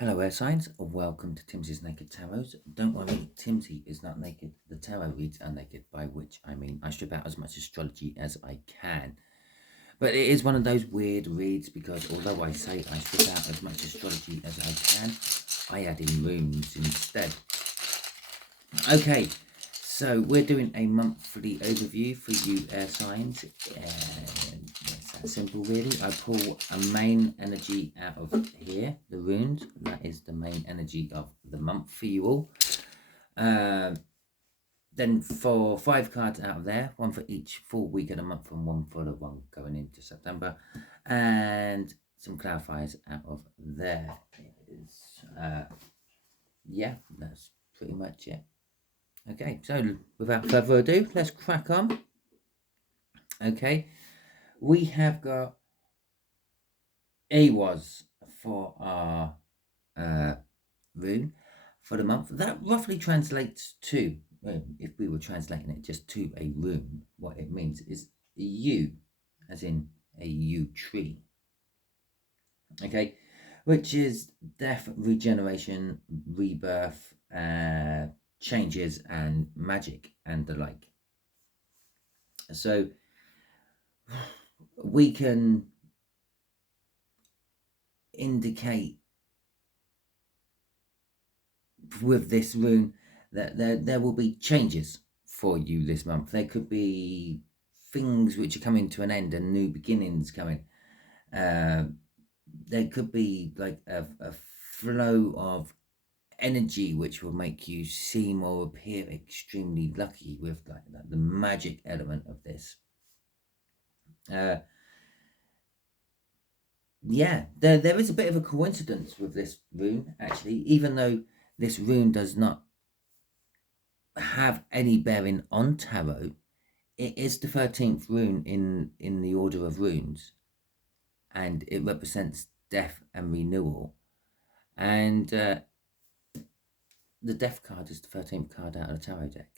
Hello air signs, welcome to Timsy's Naked Tarot. Don't worry, Timsy is not naked. The tarot reads are naked, by which I mean I strip out as much astrology as I can. But it is one of those weird reads because although I say I strip out as much astrology as I can, I add in runes instead. Okay, so we're doing a monthly overview for you air signs. It's that simple really. I pull a main energy out of here, the runes. That is the main energy of the month for you all. Then for 5 cards out of there, one for each full week of the month and one for the one going into September. And some clarifiers out of there. Yeah, that's pretty much it. Okay, so without further ado, let's crack on. Okay, we have got AWAS for our rune for the month. That roughly translates to, if we were translating it just to a rune, what it means is yew, as in a yew tree. Okay, which is death, regeneration, rebirth, changes, and magic, and the like. So we can indicate with this rune that there will be changes for you this month. There could be things which are coming to an end and new beginnings coming. There could be like a flow of energy which will make you seem or appear extremely lucky with like the magic element of this. Yeah, there is a bit of a coincidence with this rune, actually, even though this rune does not have any bearing on tarot. It is the 13th rune in the order of runes, and it represents death and renewal. And the death card is the 13th card out of the tarot deck.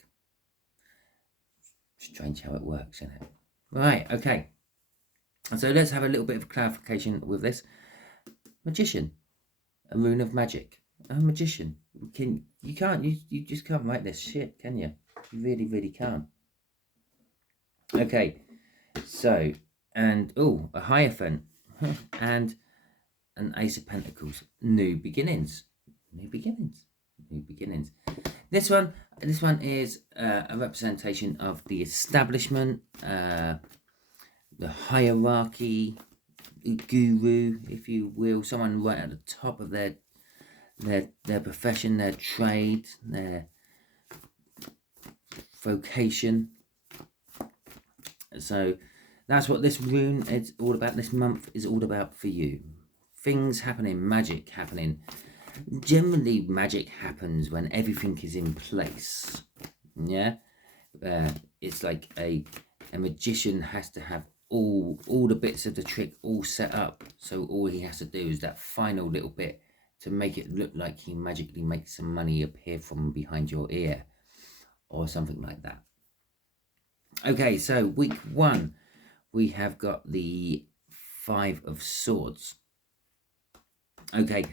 Strange how it works, isn't it? Right, okay. So let's have a little bit of clarification with this. Magician, a rune of magic. A magician. You just can't write this shit, can you? You really, really can't. Okay, so, and, a Hierophant, and an Ace of Pentacles. New beginnings. New beginnings. New beginnings. This one is a representation of the establishment, the hierarchy, guru, if you will, someone right at the top of their profession, their trade, their vocation. So that's what this rune is all about. This month is all about for you. Things happening, magic happening. Generally, magic happens when everything is in place. Yeah, it's like a magician has to have all the bits of the trick all set up. So all he has to do is that final little bit to make it look like he magically makes some money appear from behind your ear or something like that. Okay, so week 1, we have got the 5 of Swords. Okay,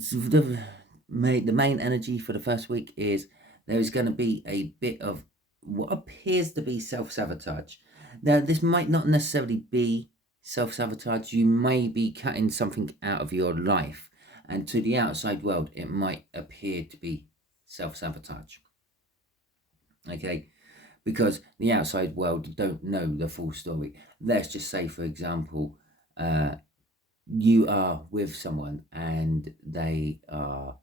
so the main energy for the first week is there is going to be a bit of what appears to be self-sabotage. Now, this might not necessarily be self-sabotage. You may be cutting something out of your life, and to the outside world, it might appear to be self-sabotage. Okay, because the outside world don't know the full story. Let's just say, for example, you are with someone and they are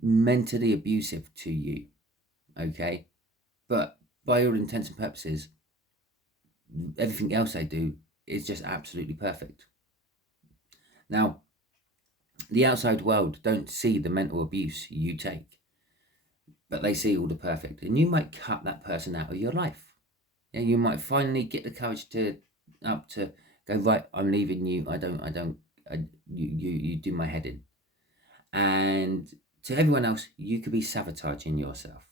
mentally abusive to you, okay? But by all intents and purposes, everything else they do is just absolutely perfect. Now, the outside world don't see the mental abuse you take, but they see all the perfect. And you might cut that person out of your life. Yeah, you might finally get the courage to go, right, I'm leaving you. You do my head in. And to everyone else, you could be sabotaging yourself.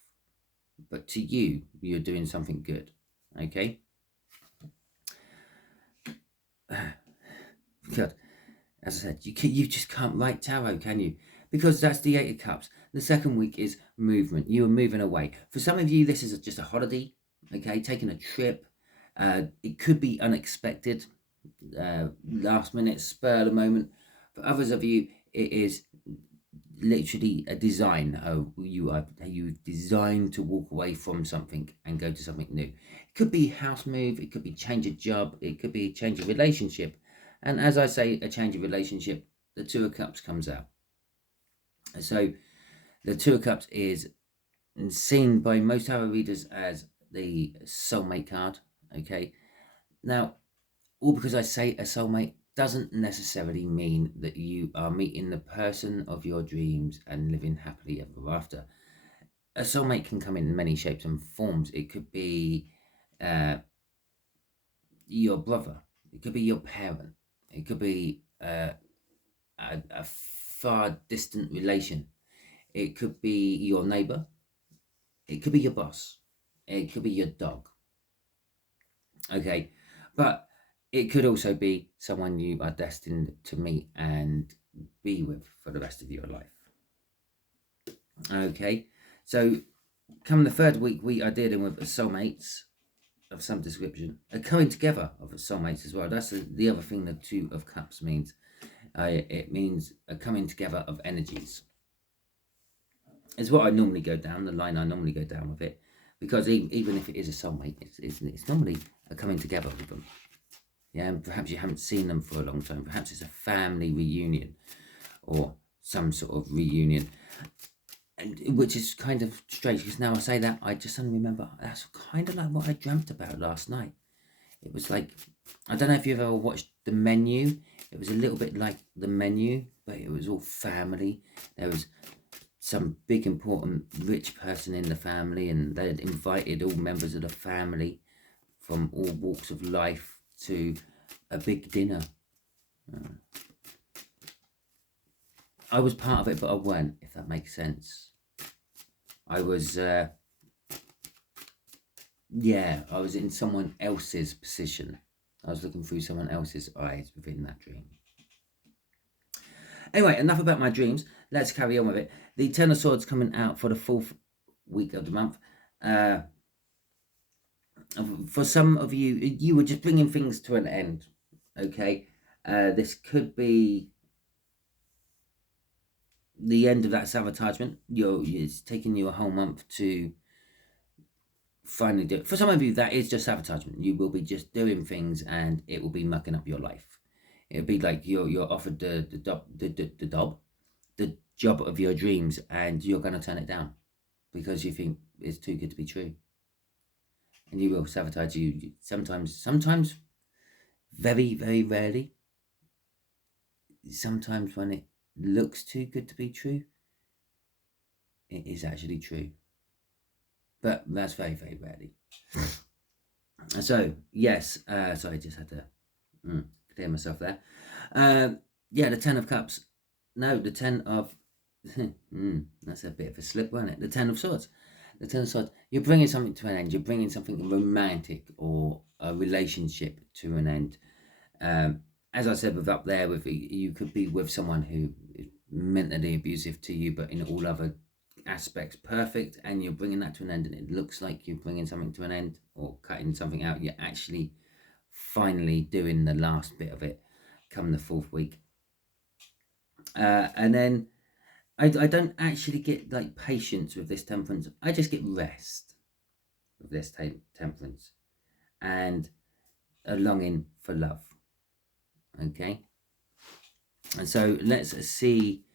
But to you, you're doing something good. Okay? God. As I said, you just can't write tarot, can you? Because that's the Eight of Cups. The second week is movement. You are moving away. For some of you, this is just a holiday, okay? Taking a trip. It could be unexpected, last minute, spur of the moment. For others of you, it is literally a design. You've designed to walk away from something and go to something new. It could be house move. It could be change of job. It could be change of relationship. And as I say, a change of relationship, the Two of Cups comes out. So the Two of Cups is seen by most tarot readers as the soulmate card. Okay. Now, all because I say a soulmate doesn't necessarily mean that you are meeting the person of your dreams and living happily ever after. A soulmate can come in many shapes and forms. It could be your brother. It could be your parent. It could be a far distant relation. It could be your neighbor. It could be your boss. It could be your dog. Okay, but it could also be someone you are destined to meet and be with for the rest of your life. Okay, so come the third week, we are dealing with soulmates of some description, a coming together of soulmates as well. That's the other thing the Two of Cups means. It means a coming together of energies. It's what I normally go down, the line I normally go down with it, because even if it is a soulmate, it's normally a coming together with them. Yeah, and perhaps you haven't seen them for a long time. Perhaps it's a family reunion or some sort of reunion, and which is kind of strange because now I say that, I just suddenly remember that's kind of like what I dreamt about last night. It was like, I don't know if you've ever watched The Menu. It was a little bit like The Menu, but it was all family. There was some big important rich person in the family, and they had invited all members of the family from all walks of life to a big dinner. I was part of it, but I weren't, if that makes sense. I was, I was in someone else's position. I was looking through someone else's eyes within that dream. Anyway, enough about my dreams. Let's carry on with it. The Ten of Swords coming out for the fourth week of the month. For some of you, you were just bringing things to an end. Okay, this could be the end of that sabotagement. It's taking you a whole month to finally do it. For some of you, that is just sabotagement. You will be just doing things, and it will be mucking up your life. It'll be like you're offered the job of your dreams, and you're going to turn it down because you think it's too good to be true. And you will sabotage you sometimes, very, very rarely. Sometimes when it looks too good to be true, it is actually true. But that's very, very rarely. So, yes, sorry, I just had to clear myself there. The Ten of Cups. No, the Ten of... that's a bit of a slip, wasn't it? The Ten of Swords. The Ten of Swords. You're bringing something to an end. You're bringing something romantic or a relationship to an end. As I said, up there, you could be with someone who is mentally abusive to you, but in all other aspects perfect, and you're bringing that to an end, and it looks like you're bringing something to an end or cutting something out. You're actually finally doing the last bit of it come the fourth week. And then I don't actually get like patience with this temperance. I just get rest with this temperance and a longing for love. Okay, and so let's see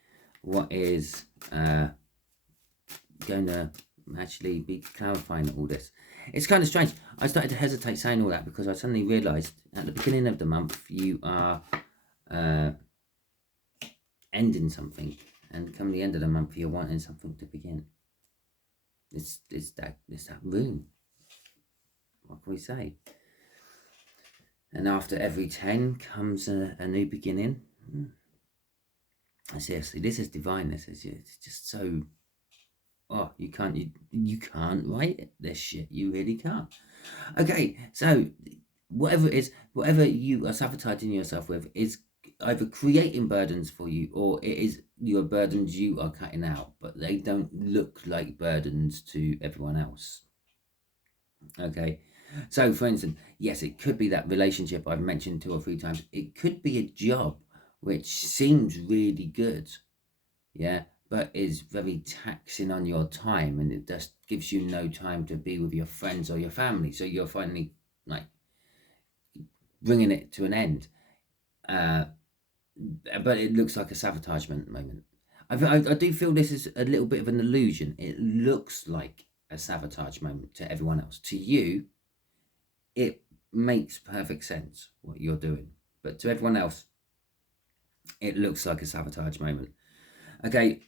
what is going to actually be clarifying all this. It's kind of strange. I started to hesitate saying all that because I suddenly realised at the beginning of the month you are ending something, and come the end of the month you're wanting something to begin. It's that rune. What can we say? And after every 10 comes a new beginning. Seriously, this is divine. It's just so... Oh, you can't write this shit. You really can't. Okay, so whatever it is, whatever you are sabotaging yourself with is either creating burdens for you, or it is your burdens you are cutting out, but they don't look like burdens to everyone else. Okay, so for instance, yes, it could be that relationship I've mentioned 2 or 3 times. It could be a job which seems really good, yeah, but is very taxing on your time, and it just gives you no time to be with your friends or your family. So you're finally like bringing it to an end. But it looks like a sabotagement moment. I do feel this is a little bit of an illusion. It looks like a sabotage moment to everyone else. To you, it makes perfect sense what you're doing. But to everyone else, it looks like a sabotage moment. Okay,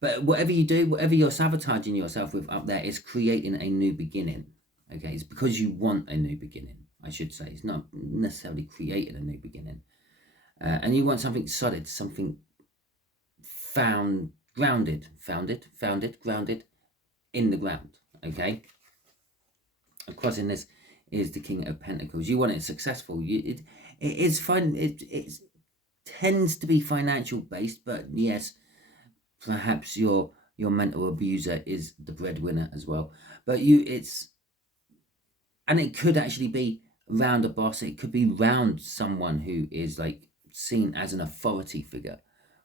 but whatever you do, whatever you're sabotaging yourself with up there is creating a new beginning. Okay, it's because you want a new beginning, I should say. It's not necessarily creating a new beginning. And you want something solid, something grounded in the ground. Okay, crossing this is the King of Pentacles. You want it successful. It is fun. It tends to be financial based, but yes, perhaps your mental abuser is the breadwinner as well. But and it could actually be round a boss. It could be round someone who is like seen as an authority figure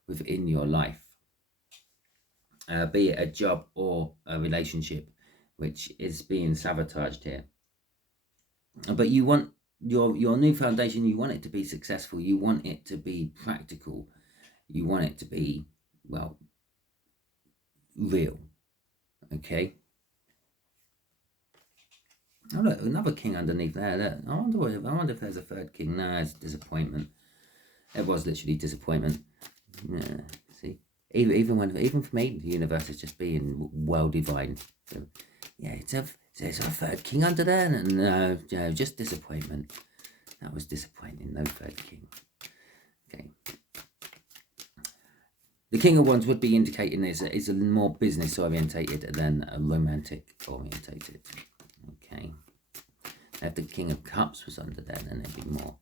within your life, be it a job or a relationship, which is being sabotaged here. But you want your new foundation, you want it to be successful, you want it to be practical, you want it to be, well, real. Okay. Oh look, another king underneath there. Look. I wonder if there's a third king. No, it's disappointment. It was literally disappointment. Yeah, see, even for me, the universe is just being well divine. So, yeah, there's a third king under there. No, just disappointment. That was disappointing. No third king. Okay. The King of Wands would be indicating is a more business orientated than a romantic orientated. Okay. If the King of Cups was under there, then it'd be more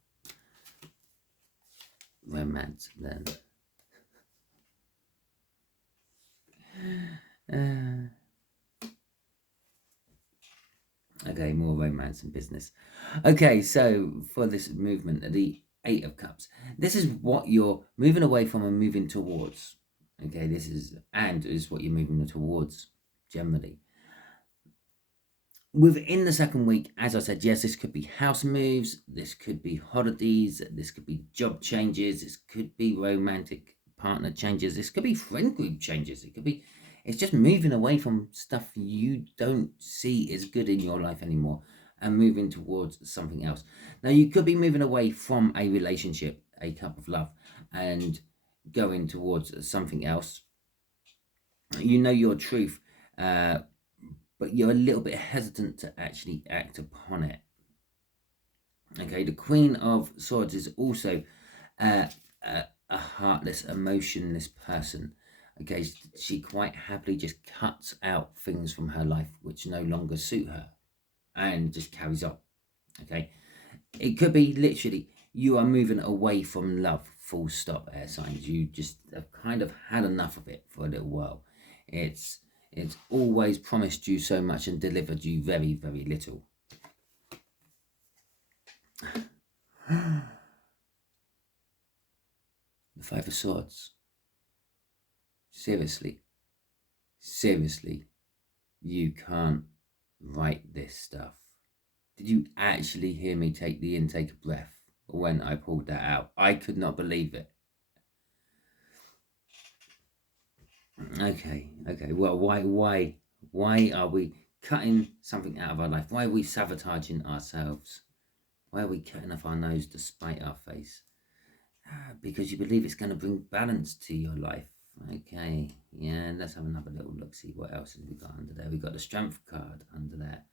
romance then. Okay, more romance and business. Okay, so for this movement, the Eight of Cups. This is what you're moving away from and moving towards. Okay, this is what you're moving towards generally. Within the second week, as I said, yes, this could be house moves, this could be holidays, this could be job changes, this could be romantic partner changes, this could be friend group changes, it's just moving away from stuff you don't see as good in your life anymore and moving towards something else. Now, you could be moving away from a relationship, a cup of love, and going towards something else. You know your truth, but you're a little bit hesitant to actually act upon it. Okay, the Queen of Swords is also a heartless, emotionless person. Okay, she quite happily just cuts out things from her life which no longer suit her and just carries on. Okay, it could be literally you are moving away from love, full stop, air signs. You just have kind of had enough of it for a little while. It's always promised you so much and delivered you very, very little. The Five of Swords. Seriously, you can't write this stuff. Did you actually hear me take the intake of breath when I pulled that out? I could not believe it. Okay. Well, why are we cutting something out of our life? Why are we sabotaging ourselves? Why are we cutting off our nose to spite our face? Because you believe it's going to bring balance to your life. Okay, yeah, let's have another little look, see what else have we got under there. We've got the Strength card under there.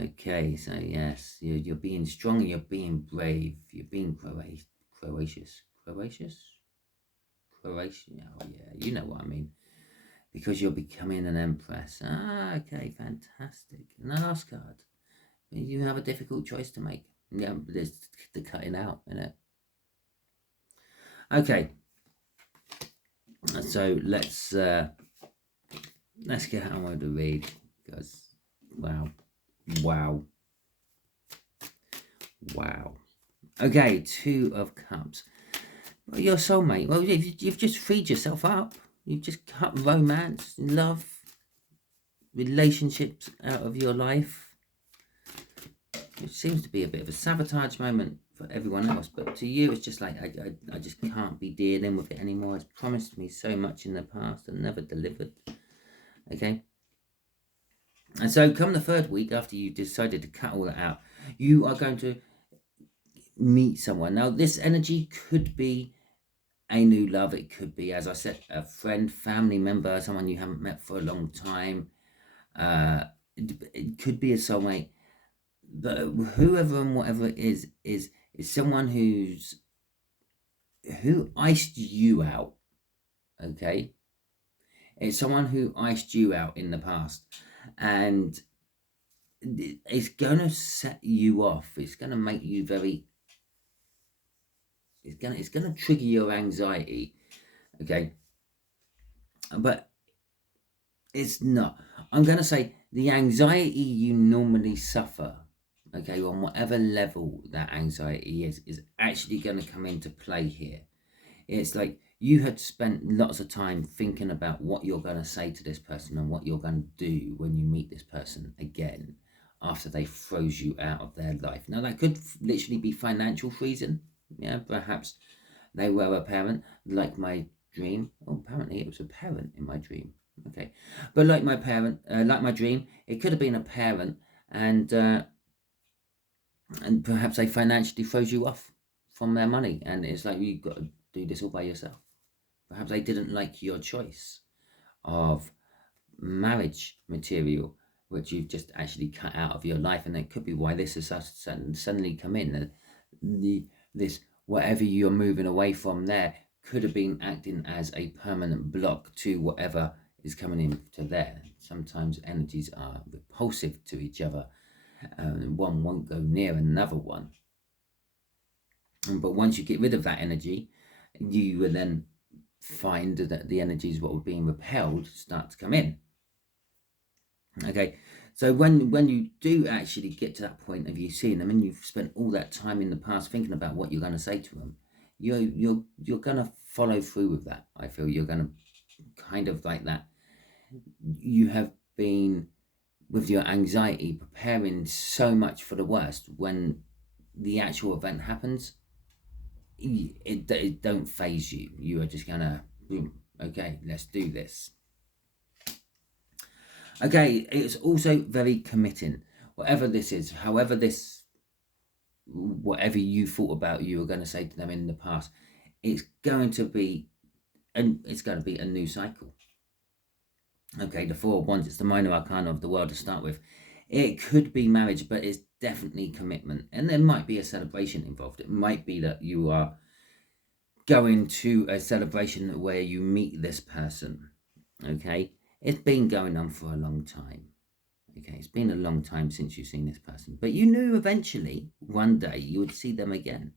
Okay, so yes, you're being strong, you're being brave, you're being courageous. Oh yeah, you know what I mean. Because you're becoming an empress. Okay, fantastic. And the last card. You have a difficult choice to make. Yeah, there's the cutting out, innit? Okay, so let's get on with the read, because wow. Okay, Two of Cups. Well, your soulmate. Well, you've just freed yourself up. You've just cut romance, love, relationships out of your life. It seems to be a bit of a sabotage moment for everyone else, but to you it's just like, I just can't be dealing with it anymore. It's promised me so much in the past and never delivered. Okay, and so come the third week after you decided to cut all that out, you are going to meet someone. Now this energy could be a new love. It could be, as I said, a friend, family member, someone you haven't met for a long time. It could be a soulmate. But whoever and whatever it is someone who iced you out. Okay, it's someone who iced you out in the past, and it's gonna set you off. It's gonna make you very. It's gonna trigger your anxiety. Okay, but it's not. I'm gonna say the anxiety you normally suffer, okay, on whatever level that anxiety is actually going to come into play here. It's like you had spent lots of time thinking about what you're going to say to this person and what you're going to do when you meet this person again after they froze you out of their life. Now that could literally be financial freezing. Yeah, perhaps they were a parent, like my dream. Oh, apparently it was a parent in my dream. Okay, but like my parent, like my dream, it could have been a parent, and perhaps they financially froze you off from their money, and it's like you've got to do this all by yourself. Perhaps they didn't like your choice of marriage material, which you've just actually cut out of your life, and it could be why this has suddenly come in. This whatever you're moving away from there could have been acting as a permanent block to whatever is coming into there. Sometimes energies are repulsive to each other. One won't go near another one. But once you get rid of that energy, you will then find that the energies what were being repelled start to come in. Okay, so when you do actually get to that point of you seeing them, and you've spent all that time in the past thinking about what you're going to say to them, you're going to follow through with that. I feel you're going to kind of like that. You have been with your anxiety preparing so much for the worst. When the actual event happens, it don't phase you. You are just gonna boom, okay, let's do this. Okay, it's also very committing. Whatever this is, whatever you thought about you were going to say to them in the past, it's going to be a new cycle. Okay, the Four of Wands, it's the minor arcana of the world to start with. It could be marriage, but it's definitely commitment. And there might be a celebration involved. It might be that you are going to a celebration where you meet this person. Okay, it's been going on for a long time. Okay, it's been a long time since you've seen this person, but you knew eventually one day you would see them again.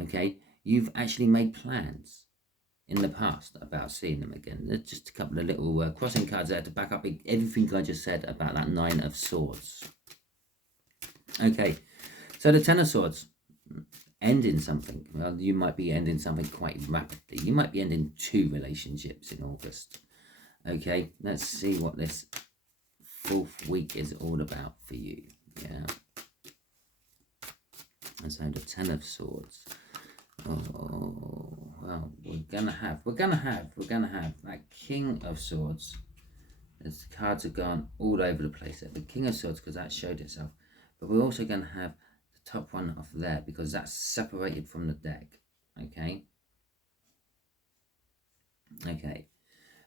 Okay, you've actually made plans in the past about seeing them again. There's just a couple of little crossing cards there to back up everything I just said about that Nine of Swords. Okay, so the Ten of Swords, ending something. Well, you might be ending something quite rapidly. You might be ending 2 relationships in August. Okay, let's see what this 4th week is all about for you. Yeah. And so the Ten of Swords. Oh, well, we're gonna have that King of Swords. As the cards have gone all over the place there. The King of Swords, because that showed itself. But we're also gonna have the top one off there, because that's separated from the deck. Okay. Okay.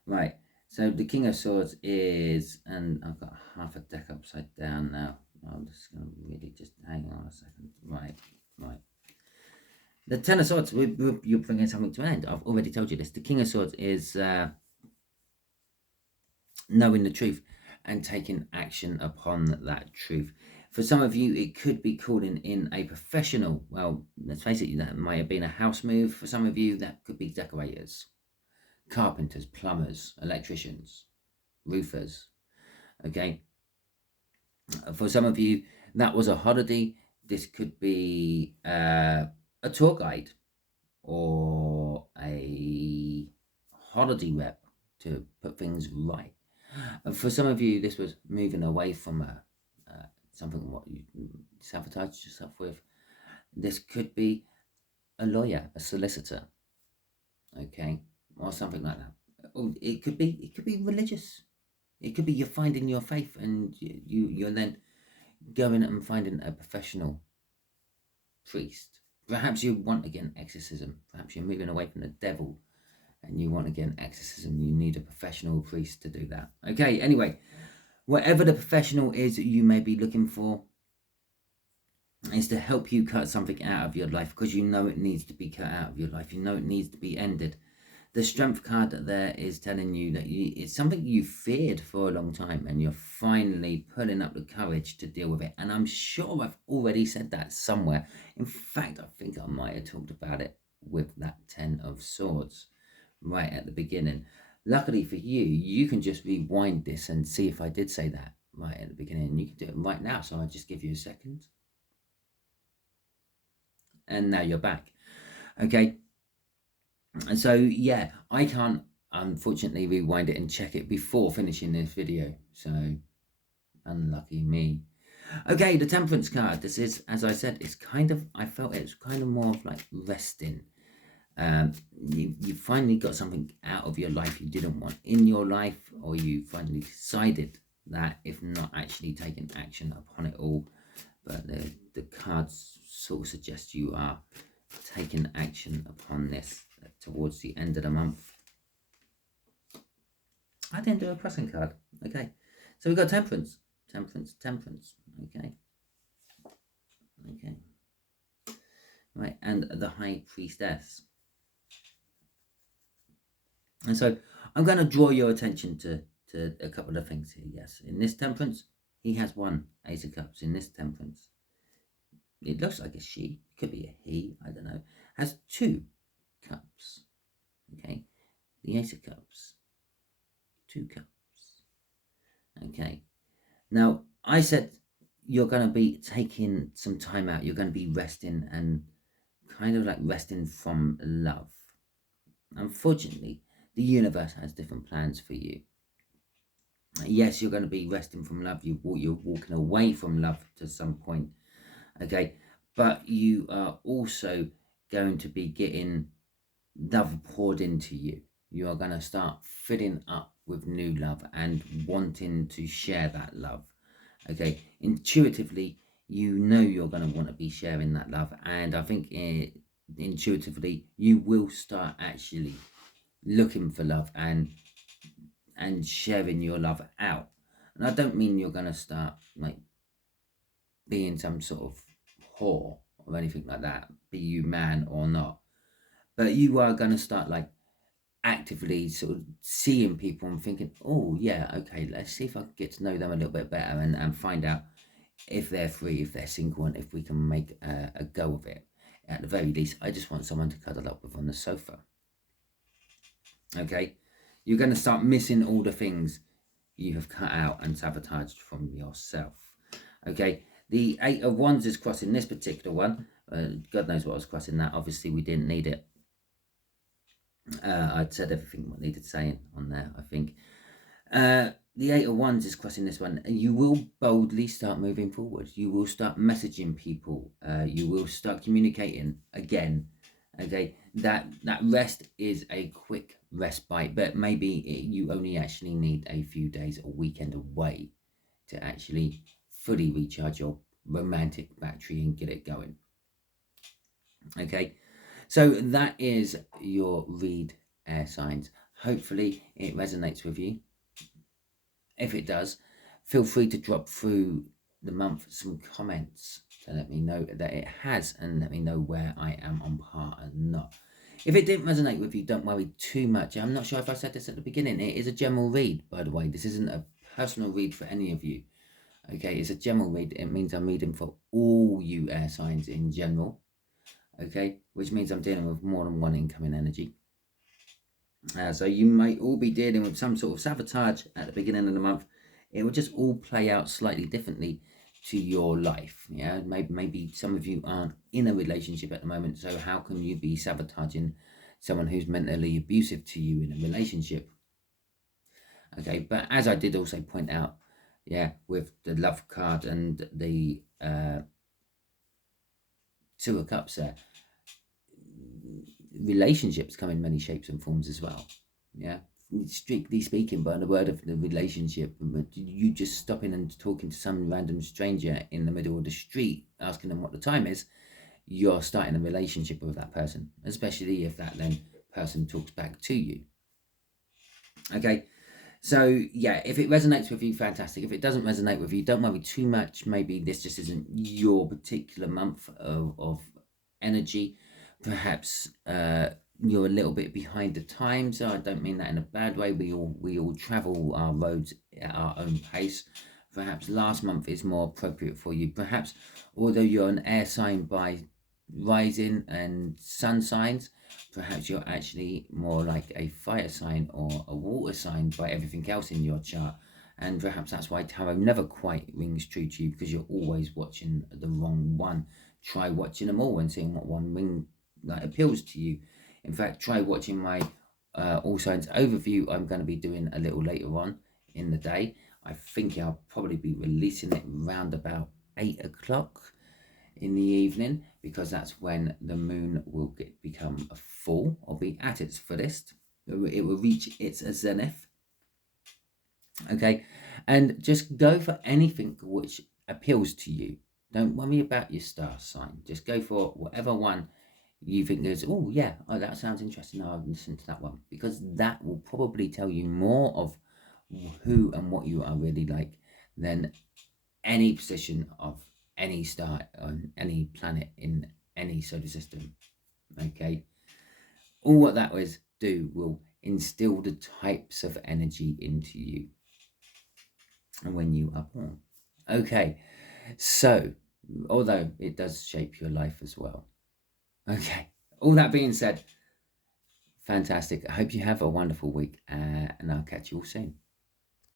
Right. So the King of Swords is, and I've got half a deck upside down now. I'm just gonna really just hang on a second. Right. The Ten of Swords, you're bringing something to an end. I've already told you this. The King of Swords is knowing the truth and taking action upon that truth. For some of you, it could be calling in a professional. Well, let's face it, that might have been a house move. For some of you, that could be decorators, carpenters, plumbers, electricians, roofers. Okay. For some of you, that was a holiday. This could be a tour guide or a holiday rep to put things right. For some of you, this was moving away from something what you sabotaged yourself with. This could be a lawyer, a solicitor, okay, or something like that. Or it could be religious. It could be you're finding your faith, and you're then going and finding a professional priest. Perhaps you want again exorcism. Perhaps you're moving away from the devil and you want again exorcism. You need a professional priest to do that. Okay, anyway, whatever the professional is that you may be looking for is to help you cut something out of your life, because you know it needs to be cut out of your life. You know it needs to be ended. The strength card there is telling you that it's something you feared for a long time, and you're finally pulling up the courage to deal with it. And I'm sure I've already said that somewhere. In fact, I think I might have talked about it with that 10 of Swords right at the beginning. Luckily for you, you can just rewind this and see if I did say that right at the beginning. You can do it right now, so I'll just give you a second. And now you're back. Okay. And so, yeah, I can't, unfortunately, rewind it and check it before finishing this video. So, unlucky me. Okay, the Temperance card. This is, as I said, it's kind of, I felt it's kind of more of like resting. You finally got something out of your life you didn't want in your life, or you finally decided that, if not actually taking action upon it all. But the cards sort of suggest you are taking action upon this towards the end of the month. I didn't do a pressing card. Okay, so we've got Temperance. Okay. Right, and the High Priestess. And so I'm going to draw your attention to a couple of things here. Yes, in this Temperance, he has one Ace of Cups. In this Temperance, it looks like a she, it could be a he, I don't know, has 2 cups. Okay, the Ace of Cups, 2 cups. Okay, now I said you're going to be taking some time out, you're going to be resting, and kind of like resting from love. Unfortunately, the universe has different plans for you. Yes, you're going to be resting from love, you're walking away from love to some point. Okay, but you are also going to be getting love poured into you. You are going to start filling up with new love and wanting to share that love. Okay, intuitively, you know you're going to want to be sharing that love, and I think intuitively you will start actually looking for love and sharing your love out. And I don't mean you're going to start like being some sort of whore or anything like that, be you man or not, but you are going to start like actively sort of seeing people and thinking, oh yeah, okay, let's see if I can get to know them a little bit better, and find out if they're free, if they're single, and if we can make a go of it. At the very least, I just want someone to cuddle up with on the sofa. Okay, you're going to start missing all the things you have cut out and sabotaged from yourself. Okay, the 8 of Wands is crossing this particular one. God knows what was crossing that. Obviously, we didn't need it. I'd said everything what needed saying on there, I think. The 8 of Wands is crossing this one, and you will boldly start moving forward. You will start messaging people. You will start communicating again. Okay, that rest is a quick respite, but maybe you only actually need a few days or weekend away to actually fully recharge your romantic battery and get it going. Okay, so that is your read, air signs. Hopefully it resonates with you. If it does, feel free to drop through the month some comments to let me know that it has, and let me know where I am on par and not. If it didn't resonate with you, don't worry too much. I'm not sure if I said this at the beginning. It is a general read, by the way. This isn't a personal read for any of you. Okay, it's a general read. It means I'm reading for all you air signs in general. Okay, which means I'm dealing with more than one incoming energy. So you might all be dealing with some sort of sabotage at the beginning of the month. It will just all play out slightly differently to your life. Yeah, maybe some of you aren't in a relationship at the moment, so how can you be sabotaging someone who's mentally abusive to you in a relationship? Okay, but as I did also point out, yeah, with the love card and the Two of Cups there, relationships come in many shapes and forms as well. Yeah, strictly speaking, by the word of the relationship, but you just stopping and talking to some random stranger in the middle of the street, asking them what the time is, you're starting a relationship with that person, especially if that then person talks back to you. Okay, so yeah, if it resonates with you, fantastic. If it doesn't resonate with you, don't worry too much. Maybe this just isn't your particular month of energy. Perhaps you're a little bit behind the times. I don't mean that in a bad way. We all travel our roads at our own pace. Perhaps last month is more appropriate for you. Perhaps although you're an air sign by rising and sun signs, perhaps you're actually more like a fire sign or a water sign by everything else in your chart. And perhaps that's why tarot never quite rings true to you, because you're always watching the wrong one. Try watching them all and seeing what one ring appeals to you. In fact, try watching my all signs overview. I'm going to be doing a little later on in the day. I think I'll probably be releasing it around about 8 o'clock in the evening, because that's when the moon will become a full or be at its fullest. It will reach its zenith. Okay, and just go for anything which appeals to you. Don't worry about your star sign. Just go for whatever one you think is, oh yeah, oh, that sounds interesting. I'll listen to that one, because that will probably tell you more of who and what you are really like than any position of any star on any planet in any solar system. Okay, all what that was do will instill the types of energy into you when you are born. Okay, so although it does shape your life as well. Okay, all that being said, fantastic. I hope you have a wonderful week, and I'll catch you all soon.